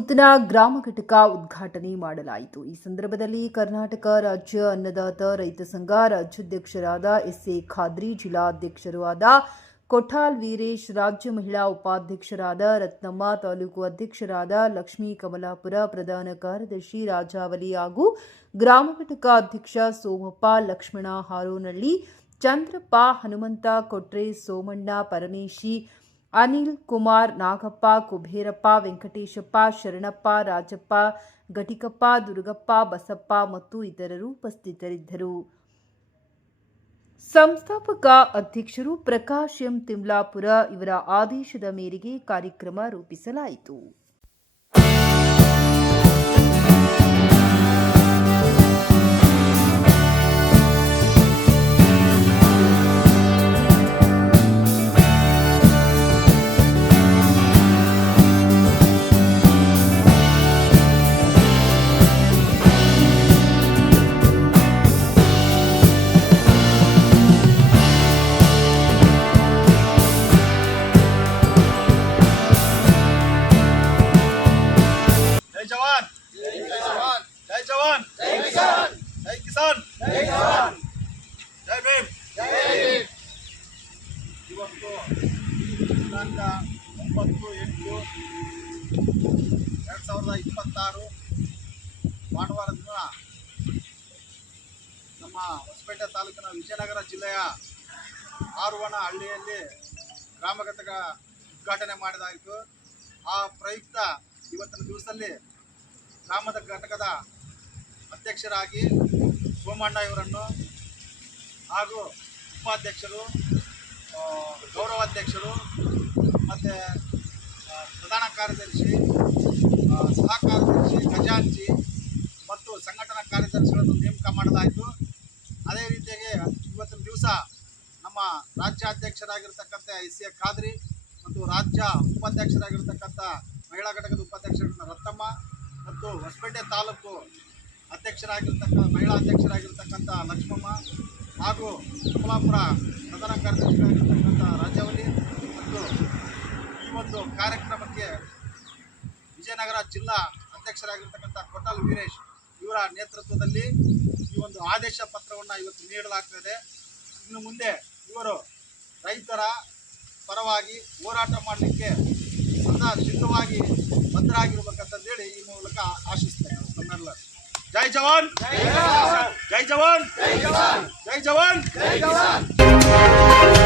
ನೂತನ ಗ್ರಾಮ ಘಟಕ ಉದ್ಘಾಟನೆ ಮಾಡಲಾಯಿತು. ಈ ಸಂದರ್ಭದಲ್ಲಿ ಕರ್ನಾಟಕ ರಾಜ್ಯ ಅನ್ನದಾತ ರೈತ ಸಂಘ ರಾಜ್ಯಾಧ್ಯಕ್ಷರಾದ ಎಸ್.ಎ. ಖಾದ್ರಿ, ಜಿಲ್ಲಾಧ್ಯಕ್ಷರೂ ಆದ ಕೊಠಾಲ್ ವೀರೇಶ್, ರಾಜ್ಯ ಮಹಿಳಾ ಉಪಾಧ್ಯಕ್ಷರಾದ ರತ್ನಮ್ಮ, ತಾಲೂಕು ಅಧ್ಯಕ್ಷರಾದ ಲಕ್ಷ್ಮೀ ಕಮಲಾಪುರ, ಪ್ರಧಾನ ಕಾರ್ಯದರ್ಶಿ ರಾಜಾವಲಿ ಹಾಗೂ ಗ್ರಾಮ ಘಟಕ ಅಧ್ಯಕ್ಷ ಸೋಮಪ್ಪ, ಲಕ್ಷ್ಮಣ ಹಾರೋನಹಳ್ಳಿ, ಚಂದ್ರಪ್ಪ, ಹನುಮಂತ ಕೊಟ್ರೆ, ಸೋಮಣ್ಣ, ಪರಮೇಶಿ, ಅನಿಲ್ ಕುಮಾರ್, ನಾಗಪ್ಪ, ಕುಬೇರಪ್ಪ, ವೆಂಕಟೇಶಪ್ಪ, ಶರಣಪ್ಪ, ರಾಜಪ್ಪ, ಘಟಿಕಪ್ಪ, ದುರ್ಗಪ್ಪ, ಬಸಪ್ಪ ಮತ್ತು ಇತರರು ಉಪಸ್ಥಿತರಿದ್ದರು. ಸಂಸ್ಥಾಪಕ ಅಧ್ಯಕ್ಷರು ಪ್ರಕಾಶ್ ಎಂ ತಿಮ್ಲಾಪುರ ಇವರ ಆದೇಶದ ಮೇರೆಗೆ ಕಾರ್ಯಕ್ರಮ ರೂಪಿಸಲಾಯಿತು. जय जवान, जय किसान, जय किसान, जय जवान, जय भीम, जय भीम. ಇವತ್ತು ದಿನಾಂಕ 9/8/2026 ಭಾನುವಾರ ದಿನ ನಮ್ಮ ಹೊಸಪೇಟೆ ತಾಲೂಕಿನ ವಿಜಯನಗರ ಜಿಲ್ಲೆಯ ಆರುವನಹಳ್ಳಿಯಲ್ಲಿ ಗ್ರಾಮ ಘಟಕ ಉದ್ಘಾಟನೆ ಮಾಡಲಾಯಿತು. ಆ ಪ್ರಯುಕ್ತ ಇವತ್ತಿನ ದಿವಸದಲ್ಲಿ ಗ್ರಾಮದ ಘಟಕದ ಅಧ್ಯಕ್ಷರಾಗಿ ಸೋಮಣ್ಣ ಇವರನ್ನು ಹಾಗೂ ಉಪಾಧ್ಯಕ್ಷರು, ಗೌರವಾಧ್ಯಕ್ಷರು ಮತ್ತು ಪ್ರಧಾನ ಕಾರ್ಯದರ್ಶಿ, ಸಹ ಕಾರ್ಯದರ್ಶಿ, ಖಜಾಂಚಿ ಮತ್ತು ಸಂಘಟನಾ ಕಾರ್ಯದರ್ಶಿಗಳನ್ನು ನೇಮಕ ಮಾಡಲಾಯಿತು. ಅದೇ ರೀತಿಯಾಗಿ ಇವತ್ತಿನ ದಿವಸ ನಮ್ಮ ರಾಜ್ಯಾಧ್ಯಕ್ಷರಾಗಿರ್ತಕ್ಕಂಥ ಎಸ್.ಎ. ಖಾದ್ರಿ ಮತ್ತು ರಾಜ್ಯ ಉಪಾಧ್ಯಕ್ಷರಾಗಿರ್ತಕ್ಕಂಥ ಮಹಿಳಾ ಘಟಕದ ಉಪಾಧ್ಯಕ್ಷರಾದ ರತ್ನಮ್ಮ ಮತ್ತು ಹೊಸಪೇಟೆ ತಾಲೂಕು ಮಹಿಳಾ ಅಧ್ಯಕ್ಷರಾಗಿರ್ತಕ್ಕಂಥ ಲಕ್ಷ್ಮಮ್ಮ ಹಾಗೂ ಕಮಲಾಪುರ ಪ್ರಧಾನ ಕಾರ್ಯದರ್ಶಿಯಾಗಿರ್ತಕ್ಕಂಥ ರಾಜಾವಲಿ ಮತ್ತು ಈ ಒಂದು ಕಾರ್ಯಕ್ರಮಕ್ಕೆ ವಿಜಯನಗರ ಜಿಲ್ಲಾ ಅಧ್ಯಕ್ಷರಾಗಿರ್ತಕ್ಕಂಥ ಕೊಠಾಲ್ ವೀರೇಶ್ ಇವರ ನೇತೃತ್ವದಲ್ಲಿ ಈ ಒಂದು ಆದೇಶ ಪತ್ರವನ್ನು ಇವತ್ತು ನೀಡಲಾಗ್ತದೆ. ಇನ್ನು ಮುಂದೆ ಇವರು ರೈತರ ಪರವಾಗಿ ಹೋರಾಟ ಮಾಡಲಿಕ್ಕೆ ಸದಾ ಸಿದ್ಧವಾಗಿ ಬದ್ಧರಾಗಿರ್ಬೇಕಂತೇಳಿ ಈ ಮೂಲಕ ಆಶಿಸ್ತೇನೆ. ತಮ್ಮೆಲ್ಲ ಜೈ ಜವಾನ್, ಜೈ ಜವಾನ್, ಜೈ ಜವಾನ್, ಜೈ ಜವಾನ್, ಜೈ ಜವಾನ್.